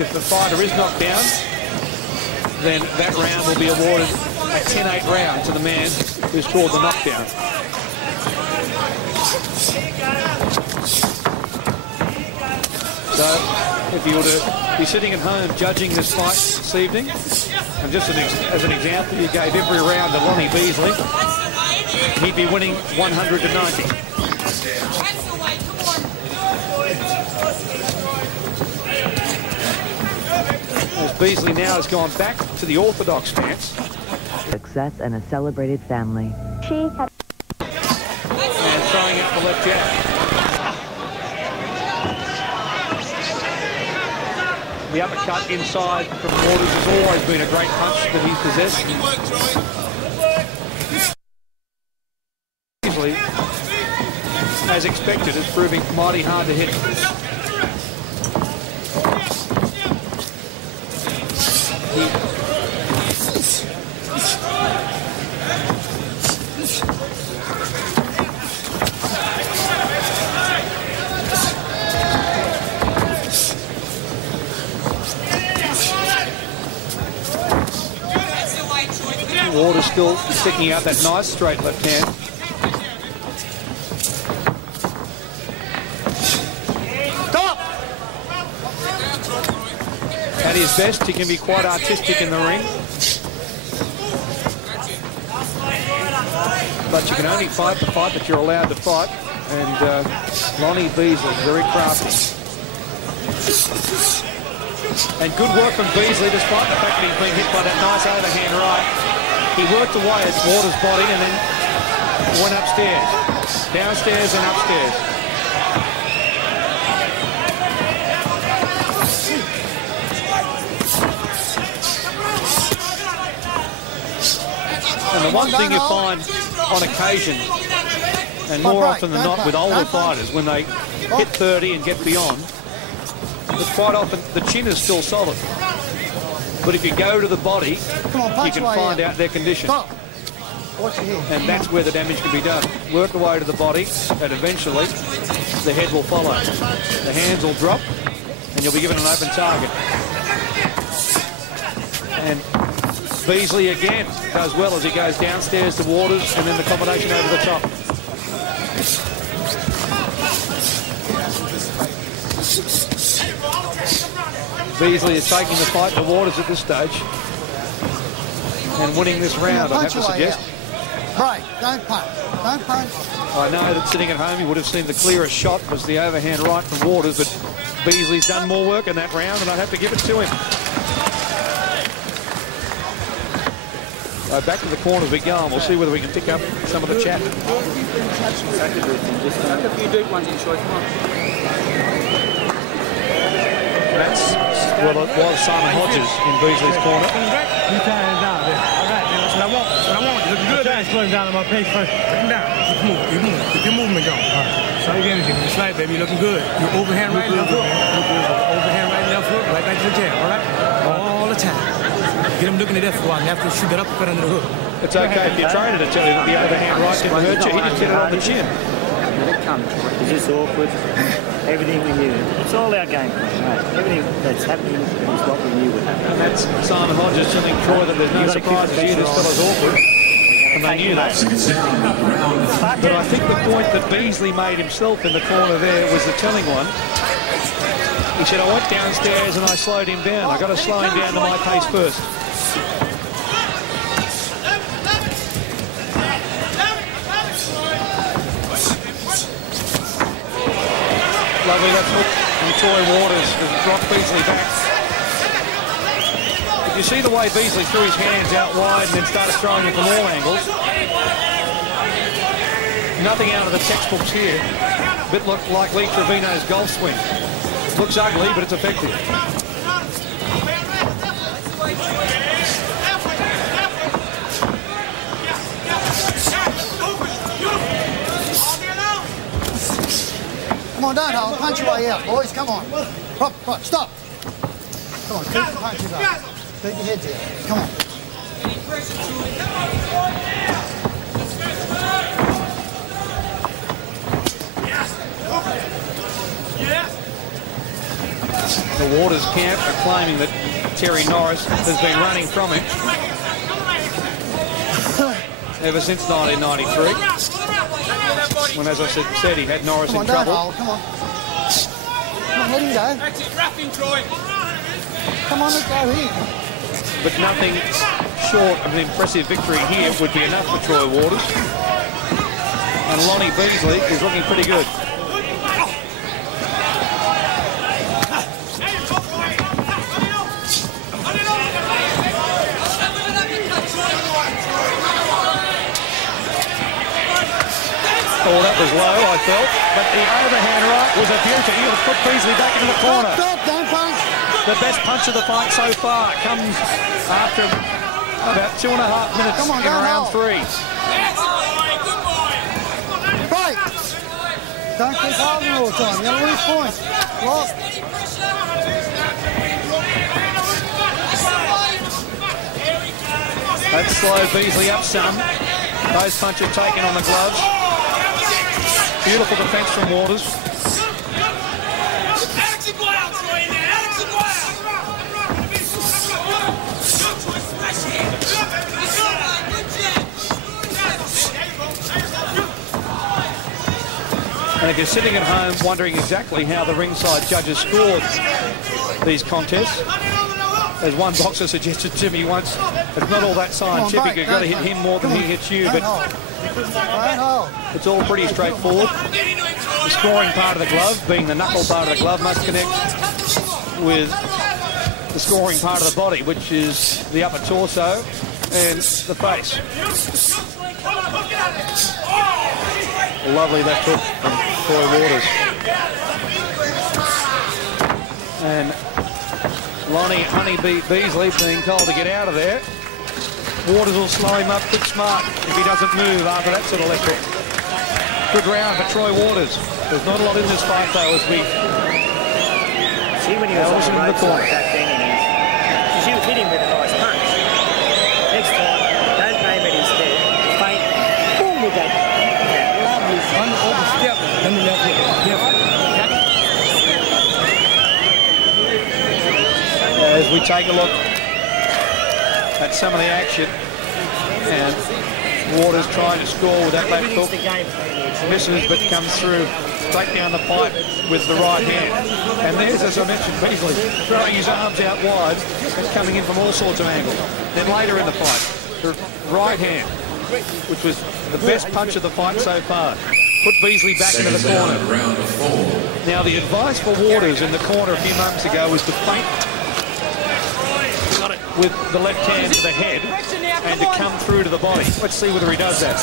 If the fighter is knocked down, then that round will be awarded a 10-8 round to the man who scored the knockdown. So, if you were to be sitting at home judging this fight this evening, and just as an example, you gave every round to Lonnie Beasley, he'd be winning 100-90. Beasley now has gone back to the orthodox stance. Success and a celebrated family. And throwing it for left jab. The uppercut inside from Waters has always been a great punch that he's possessed. Beasley, as expected, is proving mighty hard to hit. Waters still sticking out that nice straight left hand. Stop! At his best, he can be quite artistic in the ring. But you can only fight the fight that you're allowed to fight. And Lonnie Beasley, very crafty. And good work from Beasley, despite the fact that he's been hit by that nice overhand right. He worked away at Waters' body and then went upstairs. Downstairs and upstairs. And the one thing you find on occasion, and more often than not with older fighters, when they hit 30 and get beyond, that quite often the chin is still solid. But if you go to the body, you can find out their condition. And that's where the damage can be done. Work the way to the body, and eventually the head will follow. The hands will drop, and you'll be given an open target. And Beasley again does well as he goes downstairs to Waters, and then the combination over the top. Beasley is taking the fight to Waters at this stage and winning this round, I have to suggest. Right, don't punch. Don't punch. I know that sitting at home, he would have seen the clearest shot was the overhand right from Waters, but Beasley's done more work in that round, and I'd have to give it to him. So back to the corner we go, and we'll see whether we can pick up some of the chat. That's, well, it was Simon Hodges in Beasley's corner. You tie it down there. All right, that's what I want. That's what I want. You looking good. Try to down on my face first. Put him down. Keep moving. Keep moving. Keep your movement going. All right. So you energy. You slide, baby. You're looking good. You overhand right, left hook. Overhand right, left hook. Right back to the jab. All right? All the time. Get him looking at that for a while. And after you shoot that uppercut under the hook. It's okay if you're trainer to tell you that the overhand right didn't hurt you. He just hit it on the chin. Let it come. It's just awkward. Everything we knew. It's all our game plan, right? Everything that's happening is what we knew would happen. And that's Simon Hodges telling Troy that there's no surprises here. This fella's awkward. And they knew that. But I think the point that Beasley made himself in the corner there was the telling one. He said, I went downstairs and I slowed him down. I got to slow him down to my pace first. Lovely left hook from Troy Waters to drop Beasley back. If you see the way Beasley threw his hands out wide and then started throwing it from all angles, nothing out of the textbooks here. A bit like Lee Trevino's golf swing. Looks ugly, but it's effective. Come on, don't hold. Punch your way out, boys. Come on. Stop. Come on, keep the punches up. Keep your heads out. Come on. The Waters camp are claiming that Terry Norris has been running from him ever since 1993, when, as I said, he had Norris in trouble. Come on. Come on, let him go. Come on, let's go here. But nothing short of an impressive victory here would be enough for Troy Waters. And Lonnie Beasley is looking pretty good. Oh, that was low, I felt. But the overhand right was a beauty. He'll put Beasley back into the corner. Don't punch. The best punch of the fight so far comes after about 2.5 minutes in round 3. Right. Don't keep holding all the time. You're going to lose points. Lost. That slowed Beasley up some. Those punches taken on the gloves. Beautiful defence from Waters. And if you're sitting at home wondering exactly how the ringside judges scored these contests, as one boxer suggested to me once, it's not all that scientific. You've got to hit him more than he hits you, but it's all pretty straightforward. The scoring part of the glove, being the knuckle part of the glove, must connect with the scoring part of the body, which is the upper torso and the face. A lovely left hook from Troy Waters. And Lonnie Honeybee Beasley being told to get out of there. Waters will slow him up quick smart if he doesn't move after that sort of left hook. Good round for Troy Waters. There's not a lot in this fight though, as we see when he was on the corner back then, she was hitting with a nice punch. Next time, don't aim at his head. Feint, boom with that lovely Overstep. Let me left hook. As we take a look at some of the action, and Waters trying to score with that left hook, misses but comes through, straight down the pipe with the right hand. And there's, as I mentioned, Beasley throwing his arms out wide and coming in from all sorts of angles. Then later in the fight, the right hand, which was the best punch of the fight so far, put Beasley back into the corner. Now the advice for Waters in the corner a few moments ago was to feint with the left hand to the head and to come through to the body. Let's see whether he does that.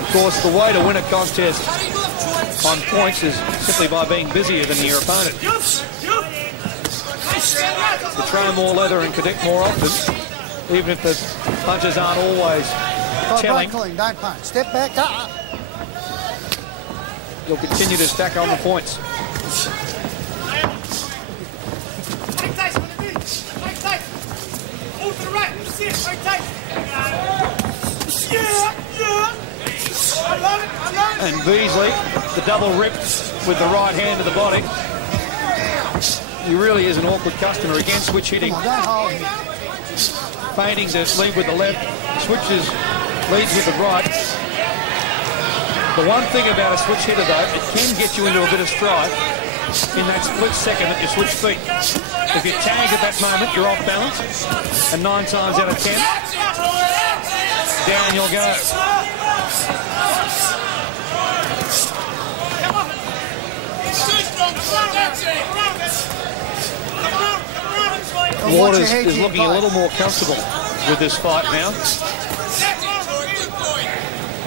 Of course, the way to win a contest on points is simply by being busier than your opponent. To throw more leather and connect more often, even if the punches aren't always telling. Don't punch. Step back. You'll continue to stack on the points. And Beasley, the double rip with the right hand to the body. He really is an awkward customer. Again, switch hitting. Feinting to lead with the left. Switches, leads with the right. The one thing about a switch hitter, though, it can get you into a bit of strife in that split second that you switch feet. If you tag at that moment, you're off balance. And 9 times out of 10, down you'll go. Waters is looking a little more comfortable with this fight now.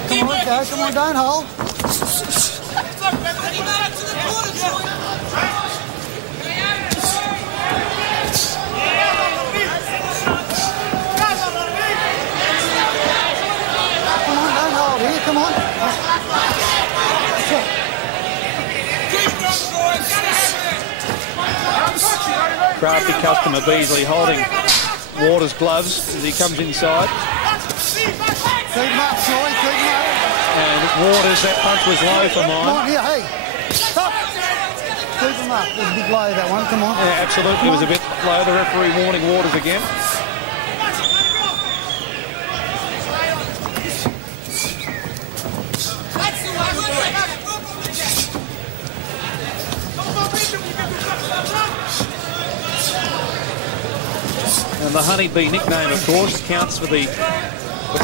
Come on, guys. Come on, don't hold. come on. Crafty customer Beasley holding Waters' gloves as he comes inside. Keep him up, Troy, keep him up. And Waters, that punch was low for Come on, mine. here, hey. Stop. Keep him up. It was a bit low, that one. Come on. Yeah, absolutely. It was a bit low. The referee warning Waters again. And the Honeybee nickname, of course, counts for the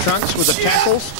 trunks with the tackles.